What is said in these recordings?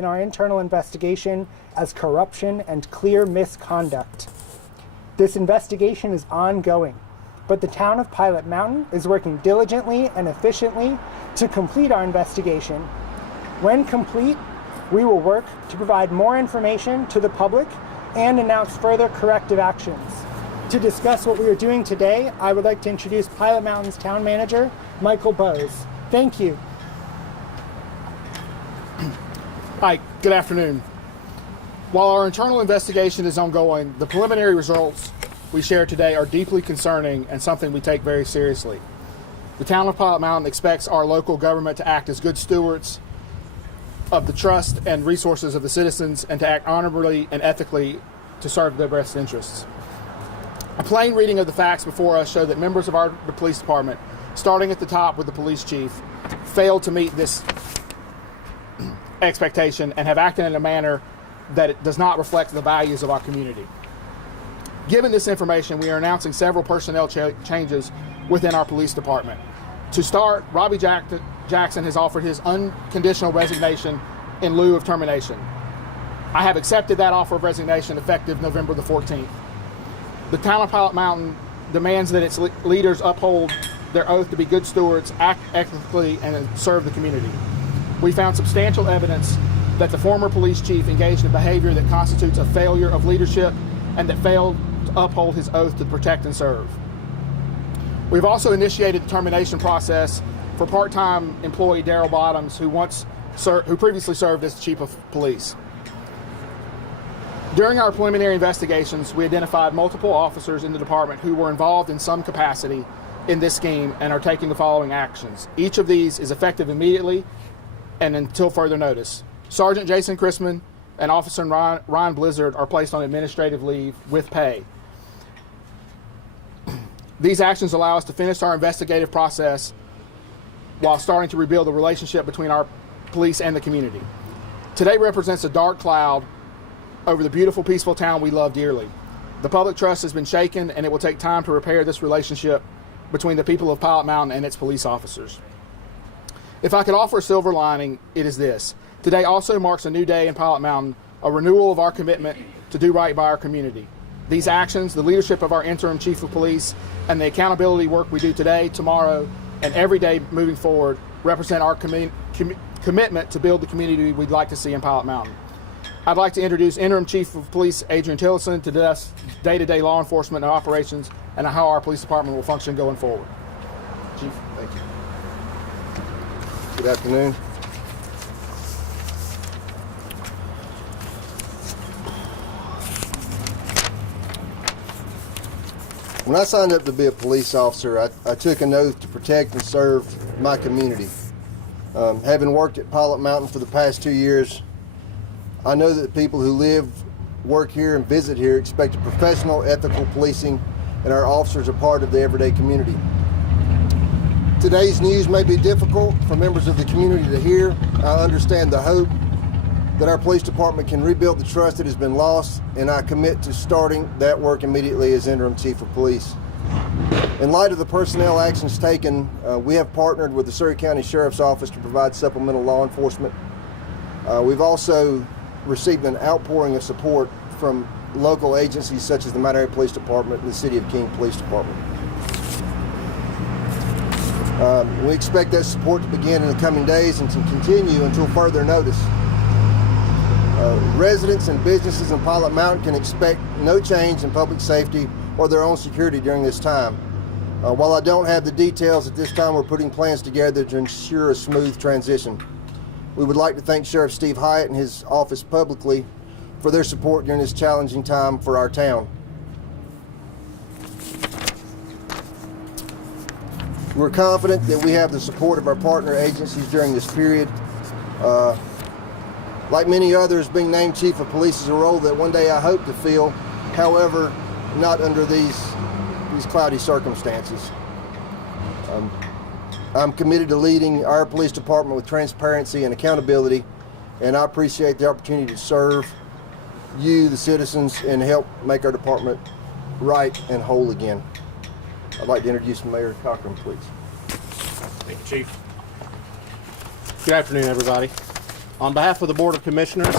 in our internal investigation as corruption and clear misconduct. This investigation is ongoing, but the town of Pilot Mountain is working diligently and efficiently to complete our investigation. When complete, we will work to provide more information to the public and announce further corrective actions. To discuss what we are doing today, I would like to introduce Pilot Mountain's town manager, Michael Bose. Thank you. Hi, good afternoon. While our internal investigation is ongoing, the preliminary results we share today are deeply concerning and something we take very seriously. The town of Pilot Mountain expects our local government to act as good stewards of the trust and resources of the citizens and to act honorably and ethically to serve their best interests. A plain reading of the facts before us show that members of the police department, starting at the top with the police chief, failed to meet this expectation and have acted in a manner that it does not reflect the values of our community. Given this information, we are announcing several personnel changes within our police department. To start, Robbie Jackson has offered his unconditional resignation in lieu of termination. I have accepted that offer of resignation effective November the 14th. The town of Pilot Mountain demands that its leaders uphold their oath to be good stewards, act ethically, and serve the community. We found substantial evidence that the former police chief engaged in behavior that constitutes a failure of leadership and that failed to uphold his oath to protect and serve. We've also initiated the termination process for part-time employee Daryl Bottoms, who previously served as chief of police. During our preliminary investigations, we identified multiple officers in the department who were involved in some capacity in this scheme and are taking the following actions. Each of these is effective immediately and until further notice. Sergeant Jason Chrisman and Officer Ryan Blizzard are placed on administrative leave with pay. These actions allow us to finish our investigative process while starting to rebuild the relationship between our police and the community. Today represents a dark cloud over the beautiful, peaceful town we love dearly. The public trust has been shaken, and it will take time to repair this relationship between the people of Pilot Mountain and its police officers. If I could offer a silver lining, it is this. Today also marks a new day in Pilot Mountain, a renewal of our commitment to do right by our community. These actions, the leadership of our interim chief of police, and the accountability work we do today, tomorrow, and every day moving forward represent our commitment to build the community we'd like to see in Pilot Mountain. I'd like to introduce Interim Chief of Police Adrian Tillotson to discuss day-to-day law enforcement and operations and how our police department will function going forward. Chief, thank you. Good afternoon. When I signed up to be a police officer, I took an oath to protect and serve my community. Having worked at Pilot Mountain for the past 2 years, I know that people who live, work here, and visit here expect a professional, ethical policing, and our officers are part of the everyday community. Today's news may be difficult for members of the community to hear. I understand the hope that our police department can rebuild the trust that has been lost, and I commit to starting that work immediately as interim chief of police. In light of the personnel actions taken, we have partnered with the Surrey County Sheriff's Office to provide supplemental law enforcement. We've also received an outpouring of support from local agencies such as the Mount Airy Police Department and the City of King Police Department. We expect that support to begin in the coming days and to continue until further notice. Residents and businesses in Pilot Mountain can expect no change in public safety or their own security during this time. While I don't have the details at this time, we're putting plans together to ensure a smooth transition. We would like to thank Sheriff Steve Hyatt and his office publicly for their support during this challenging time for our town. We're confident that we have the support of our partner agencies during this period. Like many others, being named Chief of Police is a role that one day I hope to fill, however, not under these cloudy circumstances. I'm committed to leading our police department with transparency and accountability, and I appreciate the opportunity to serve you, the citizens, and help make our department right and whole again. I'd like to introduce Mayor Cochran, please. Thank you, Chief. Good afternoon, everybody. On behalf of the Board of Commissioners,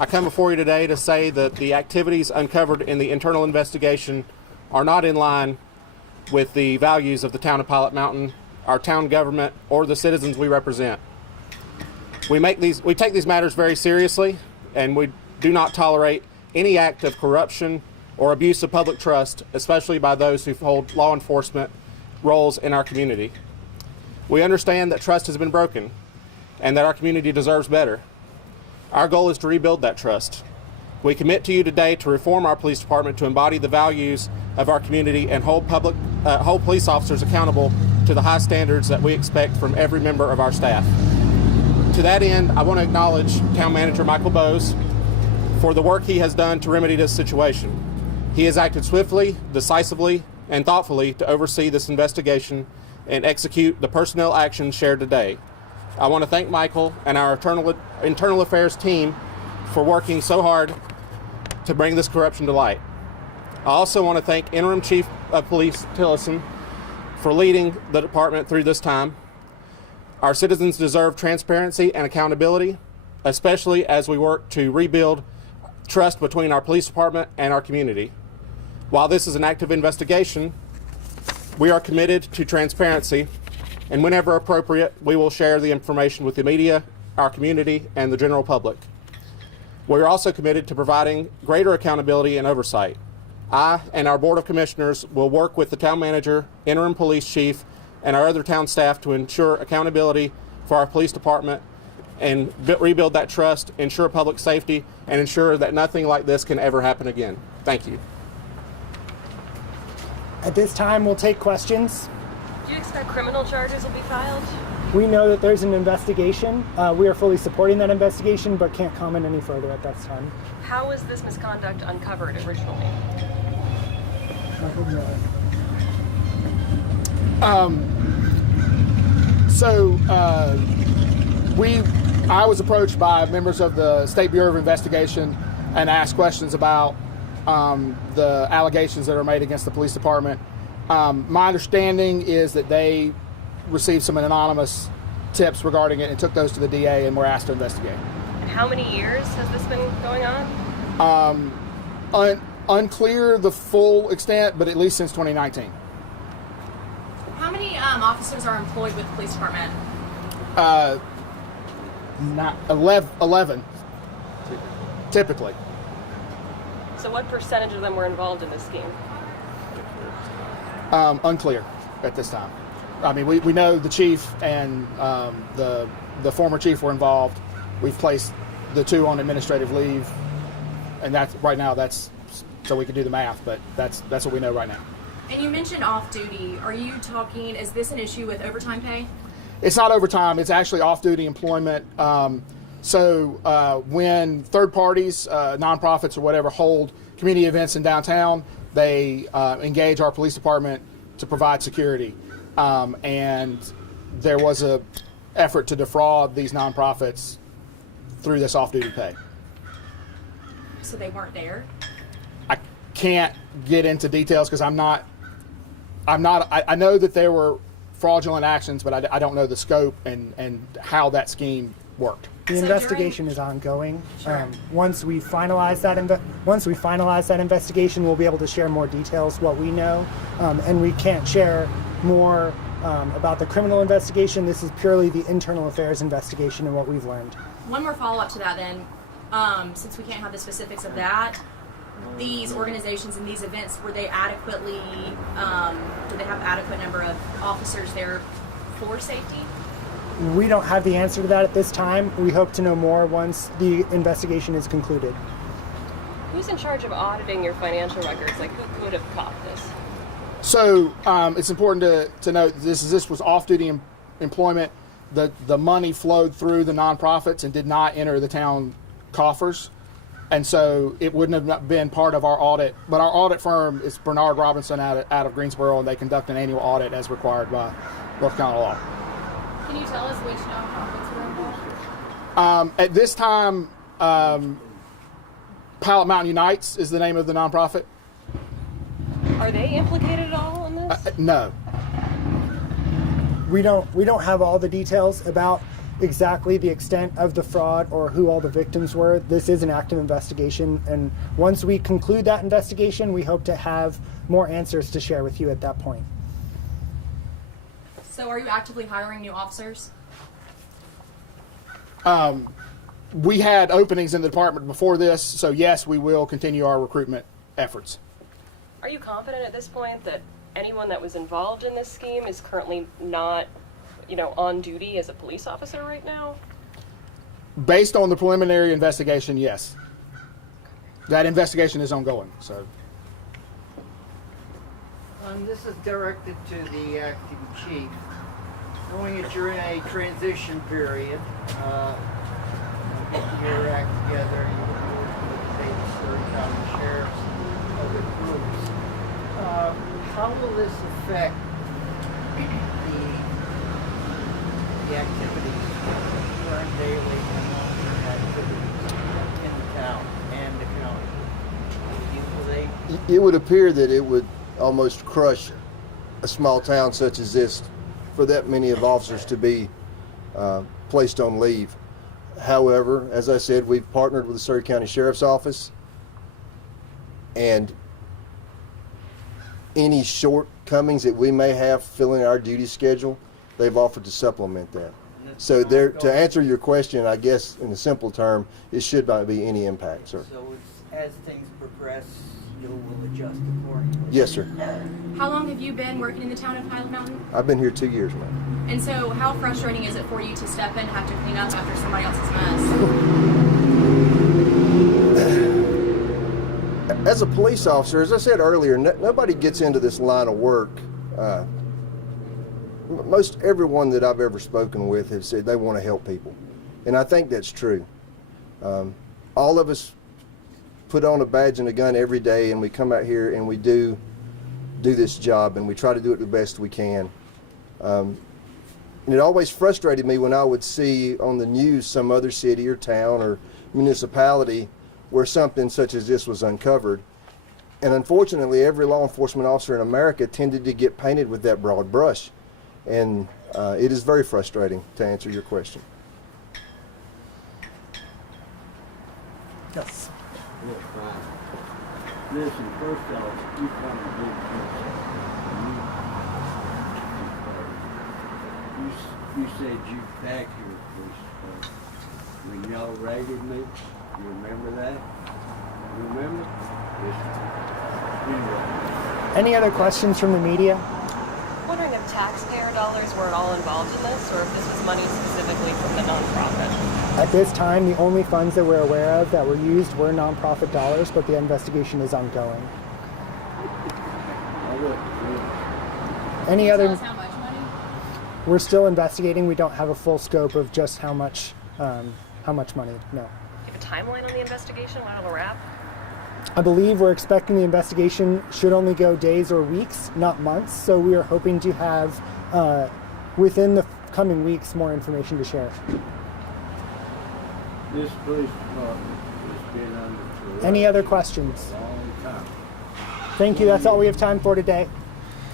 I come before you today to say that the activities uncovered in the internal investigation are not in line with the values of the town of Pilot Mountain, our town government, or the citizens we represent. We take these matters very seriously, and we do not tolerate any act of corruption or abuse of public trust, especially by those who hold law enforcement roles in our community. We understand that trust has been broken and that our community deserves better. Our goal is to rebuild that trust. We commit to you today to reform our police department to embody the values of our community and hold police officers accountable to the high standards that we expect from every member of our staff. To that end, I want to acknowledge Town Manager Michael Bowes for the work he has done to remedy this situation. He has acted swiftly, decisively, and thoughtfully to oversee this investigation and execute the personnel actions shared today. I want to thank Michael and our internal affairs team for working so hard to bring this corruption to light. I also want to thank Interim Chief of Police Tillison for leading the department through this time. Our citizens deserve transparency and accountability, especially as we work to rebuild trust between our police department and our community. While this is an active investigation, we are committed to transparency, and whenever appropriate, we will share the information with the media, our community, and the general public. We are also committed to providing greater accountability and oversight. I and our Board of Commissioners will work with the town manager, interim police chief, and our other town staff to ensure accountability for our police department and rebuild that trust, ensure public safety, and ensure that nothing like this can ever happen again. Thank you. At this time, we'll take questions. Do you expect criminal charges will be filed? We know that there's an investigation. We are fully supporting that investigation, but can't comment any further at this time. How was this misconduct uncovered originally? I was approached by members of the State Bureau of Investigation and asked questions about the allegations that are made against the police department. My understanding is that they received some anonymous tips regarding it and took those to the DA and were asked to investigate. And how many years has this been going on? Unclear the full extent, but at least since 2019. How many officers are employed with the police department? 11, typically. So what percentage of them were involved in this scheme? Unclear at this time. I mean, we know the chief and the former chief were involved. We've placed the two on administrative leave, and that's right now. That's so we can do the math, but that's what we know right now. And you mentioned off-duty. Are you talking? Is this an issue with overtime pay? It's not overtime. It's actually off-duty employment. When third parties, nonprofits or whatever, hold community events in downtown, they engage our police department to provide security. And there was a effort to defraud these nonprofits through this off-duty pay. So they weren't there? I can't get into details because I know that there were fraudulent actions, but I don't know the scope and how that scheme worked. The investigation is ongoing. Sure. Once we finalize that investigation, we'll be able to share more details, what we know, and we can't share more about the criminal investigation. This is purely the internal affairs investigation and what we've learned. One more follow-up to that then, since we can't have the specifics of that, these organizations and these events, were they adequately, did they have adequate number of officers there for safety? We don't have the answer to that at this time. We hope to know more once the investigation is concluded. Who's in charge of auditing your financial records? Like, who could have caught this? So it's important to note this was off-duty employment. The money flowed through the nonprofits and did not enter the town coffers, and so it wouldn't have been part of our audit. But our audit firm is Bernard Robinson out of Greensboro, and they conduct an annual audit as required by North Carolina law. Can you tell us which nonprofits were involved? At this time, Pilot Mountain Unites is the name of the nonprofit. Are they implicated at all in this? No. We don't have all the details about exactly the extent of the fraud or who all the victims were. This is an active investigation, and once we conclude that investigation, we hope to have more answers to share with you at that point. So are you actively hiring new officers? We had openings in the department before this, so yes, we will continue our recruitment efforts. Are you confident at this point that anyone that was involved in this scheme is currently not, on duty as a police officer right now? Based on the preliminary investigation, yes. That investigation is ongoing, so. This is directed to the acting chief. Knowing that you're in a transition period, your act together, you work with the Surrey County Sheriff's and other groups. How will this affect the activities, current daily and long-term activities in the town and the county? Will they? It would appear that it would almost crush a small town such as this for that many of officers to be placed on leave. However, as I said, we've partnered with the Surrey County Sheriff's Office, and any shortcomings that we may have filling our duty schedule, they've offered to supplement that. So there, to answer your question, I guess in a simple term, it should not be any impact, sir. So as things progress, you will adjust accordingly? Yes, sir. How long have you been working in the town of Pilot Mountain? I've been here 2 years, ma'am. And so how frustrating is it for you to step in and have to clean up after somebody else's mess? As a police officer, as I said earlier, nobody gets into this line of work. Most everyone that I've ever spoken with has said they want to help people. And I think that's true. All of us put on a badge and a gun every day, and we come out here and we do this job, and we try to do it the best we can. And it always frustrated me when I would see on the news some other city or town or municipality where something such as this was uncovered. And unfortunately, every law enforcement officer in America tended to get painted with that broad brush. And it is very frustrating, to answer your question. Yes. Yes, fine. Listen, first off, you come to big you said you back here when y'all raided me. You remember that? You remember? Yes. Anyway. Any other questions from the media? Wondering if taxpayer dollars weren't all involved in this, or if this was money specifically from the nonprofit. At this time, the only funds that we're aware of that were used were nonprofit dollars, but the investigation is ongoing. Any other? How much money? We're still investigating. We don't have a full scope of just how much money. No. Do you have a timeline on the investigation? When it'll wrap? I believe we're expecting the investigation should only go days or weeks, not months. So we are hoping to have, within the coming weeks, more information to share. This police department has been under corruption Any other questions? a long time. Thank you. That's all we have time for today.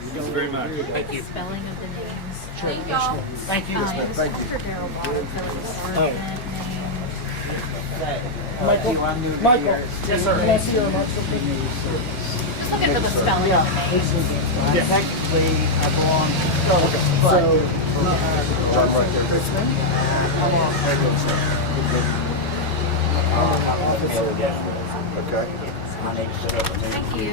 Thank you very much. Thank you. Spelling of the names. Thank y'all. Thank you. Thank you. Mr. Darryl Bottom, so it's sergeant name. Michael. Yes, sir. Can I see your remarks real quick? Just looking for the spelling of the names. Technically, I belong to So, Okay. Thank you.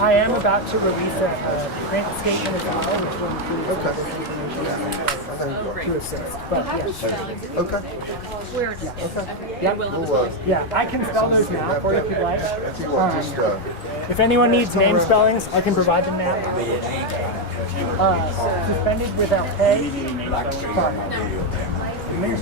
I am about to release a grant statement as well, which will include to assist. But yes. Okay. Where is it? Yeah, I can spell those now for you if you'd like. If you want, just, If anyone needs name spellings, I can provide them now. Suspended without pay. Administrative